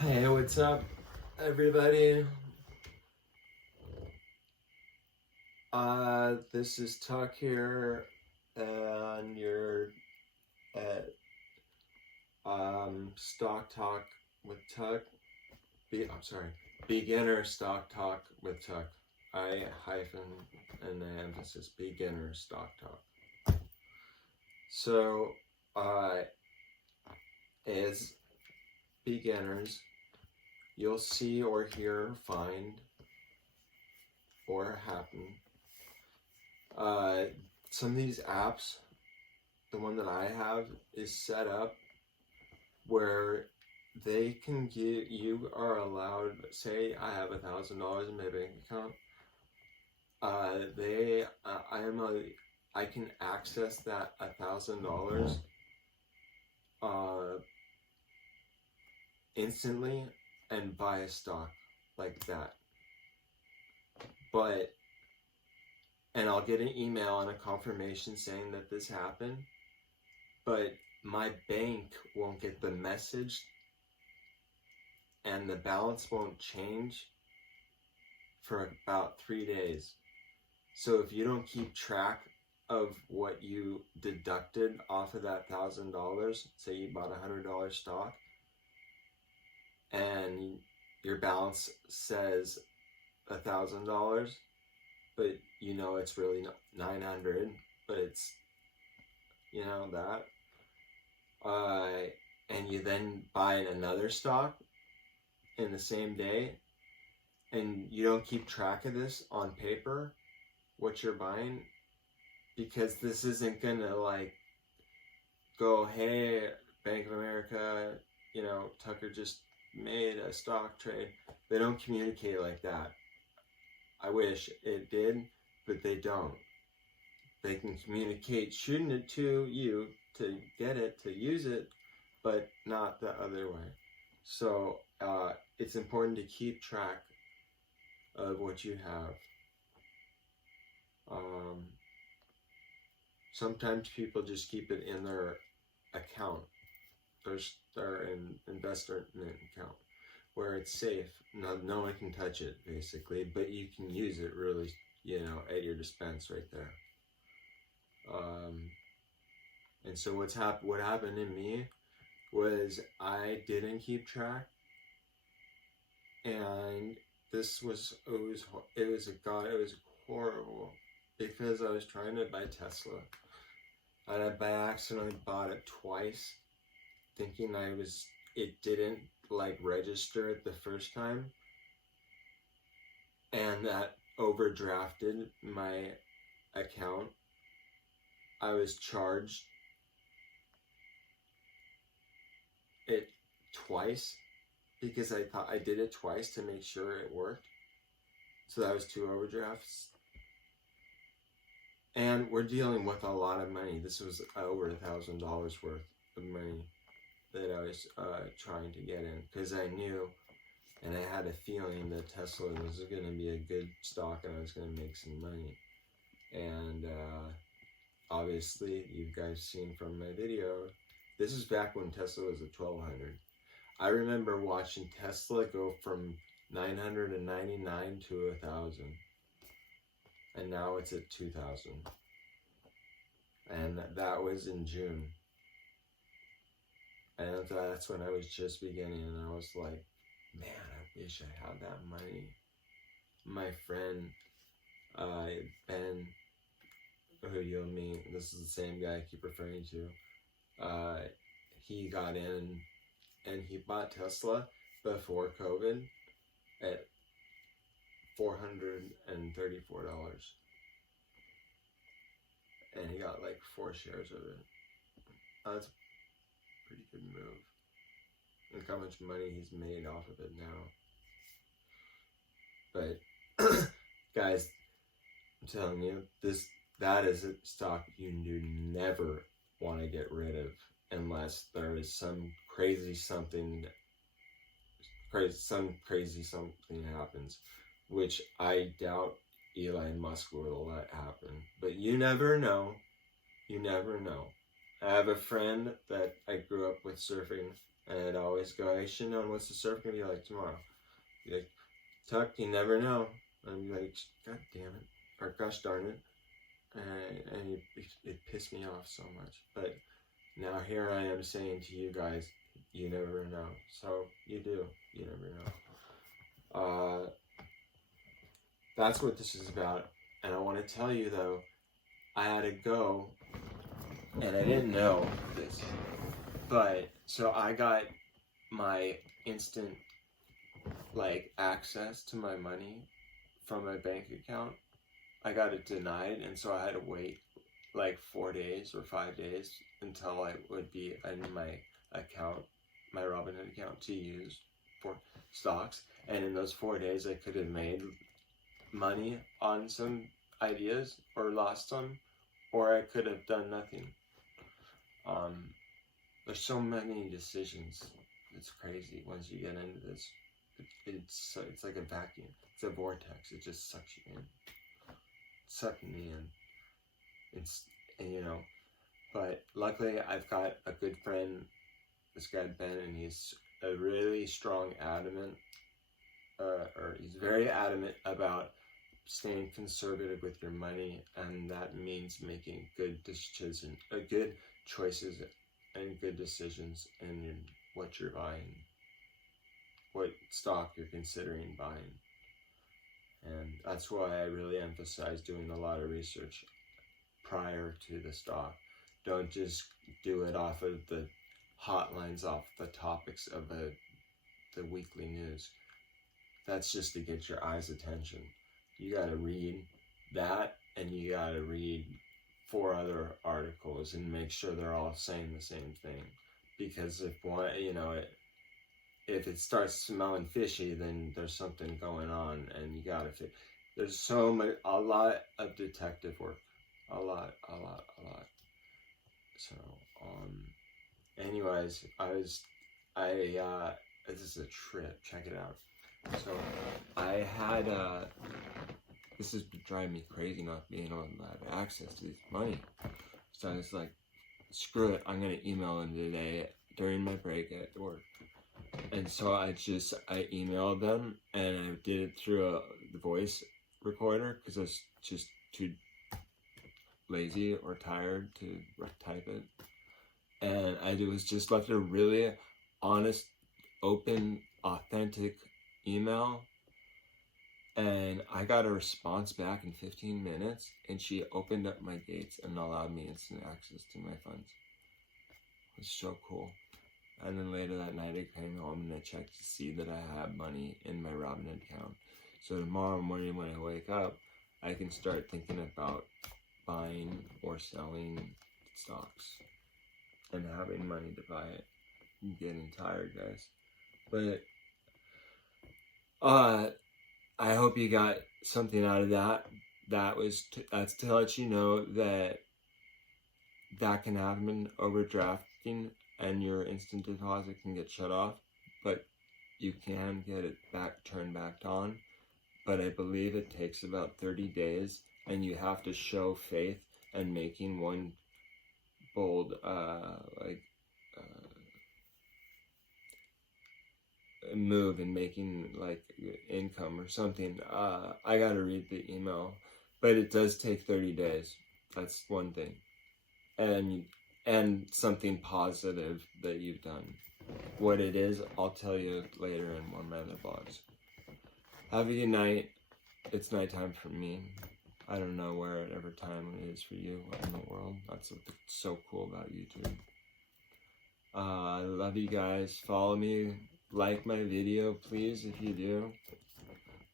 Hey, what's up, everybody? This is Tuck here, and you're at Stock Talk with Tuck. I'm sorry, Beginner Stock Talk with Tuck. I hyphen and the emphasis beginner stock talk. So, as beginners, you'll see or hear, find, or happen some of these apps. The one that I have is set up where they can give, you are allowed, say I have $1,000 in my bank account. I can access that $1,000 instantly and buy a stock like that. And I'll get an email and a confirmation saying that this happened, but my bank won't get the message and the balance won't change for about 3 days. So if you don't keep track of what you deducted off of that $1,000, say you bought $100 stock and your balance says $1,000, but you know it's really 900, but it's, you know, that, and you then buy another stock in the same day, and you don't keep track of this on paper, what you're buying, because this isn't gonna like go, hey, Bank of America, you know, Tucker just made a stock trade. They don't communicate like that. I wish it did, but they don't. They can communicate shooting it to you to get it, to use it, but not the other way. So it's important to keep track of what you have. Sometimes people just keep it in their account, their investment account, where it's safe. No one can touch it, basically, but you can use it really, you know, at your dispense right there. And so what happened to me was I didn't keep track, and it was horrible, because I was trying to buy Tesla, and I by accidentally bought it twice, thinking it didn't like register it the first time, and that overdrafted my account. I was charged it twice because I thought I did it twice to make sure it worked. So that was 2 overdrafts. And we're dealing with a lot of money. This was over $1,000 worth of money that I was trying to get in, because I knew and I had a feeling that Tesla was going to be a good stock and I was going to make some money. And obviously, you guys seen from my video, this is back when Tesla was at 1,200. I remember watching Tesla go from 999 to 1,000, and now it's at 2,000. And that was in June. And that's when I was just beginning, and I was like, man, I wish I had that money. My friend, Ben, who you'll meet, this is the same guy I keep referring to, he got in and he bought Tesla before COVID at $434. And he got like 4 shares of it. That's a pretty good move. Look how much money he's made off of it now. But guys, I'm telling you, that is a stock you do never want to get rid of unless there is some crazy something happens, which I doubt Elon Musk will let happen. But you never know. You never know. I have a friend that I grew up with surfing And I always go, I should know what's the surf gonna be like tomorrow. Be like, Tuck, you never know. And I'd be like, God damn it, or gosh darn it. And it pissed me off so much. But now here I am saying to you guys, you never know. So you do, you never know. That's what this is about. And I want to tell you though, I had to go, and I didn't know this, but so I got my instant access to my money from my bank account. I got it denied, and so I had to wait 4 days or 5 days until I would be in my account, my Robinhood account, to use for stocks. And in those 4 days, I could have made money on some ideas or lost some, or I could have done nothing. There's so many decisions. It's crazy once you get into this. It's like a vacuum. It's a vortex. It just sucks you in. Sucking me in. But luckily I've got a good friend, this guy Ben, and he's a really strong, adamant, he's very adamant about staying conservative with your money, and that means making good choices and good decisions in what you're buying, what stock you're considering buying. And that's why I really emphasize doing a lot of research prior to the stock. Don't just do it off of the hotlines, off the topics of the weekly news. That's just to get your eyes' attention. You gotta read that, and you gotta read 4 other articles and make sure they're all saying the same thing. Because if one, if it starts smelling fishy, then there's something going on, and you gotta fix. There's a lot of detective work, a lot. So, anyways, this is a trip. Check it out. So, I had this is driving me crazy not being able to have access to this money. So I was like, screw it, I'm gonna email him today during my break at work. And so I emailed them, and I did it through the voice recorder because I was just too lazy or tired to type it. And I just left a really honest, open, authentic email. And I got a response back in 15 minutes, and she opened up my gates and allowed me instant access to my funds. It was so cool. And then later that night I came home and I checked to see that I have money in my Robinhood account. So tomorrow morning when I wake up, I can start thinking about buying or selling stocks and having money to buy it. I'm getting tired, guys. But I hope you got something out of that. That's to let you know that can happen, overdrafting, and your instant deposit can get shut off, but you can get it turned back on. But I believe it takes about 30 days, and you have to show faith and making one bold move and making income or something. I gotta read the email, but it does take 30 days. That's one thing, and something positive that you've done. What it is, I'll tell you later in one of my other blogs. Have a good night. It's nighttime for me. I don't know whatever time it is for you in the world. That's what's so cool about YouTube. I love you guys. Follow me. Like my video, please, if you do.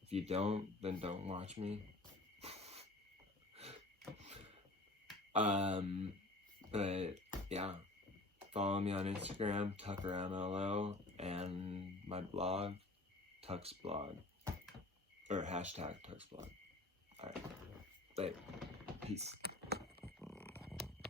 If you don't, then don't watch me. But yeah, follow me on Instagram, TuckerMLO, and my blog, Tuck's Blog, or #TucksBlog. Alright, later. Peace.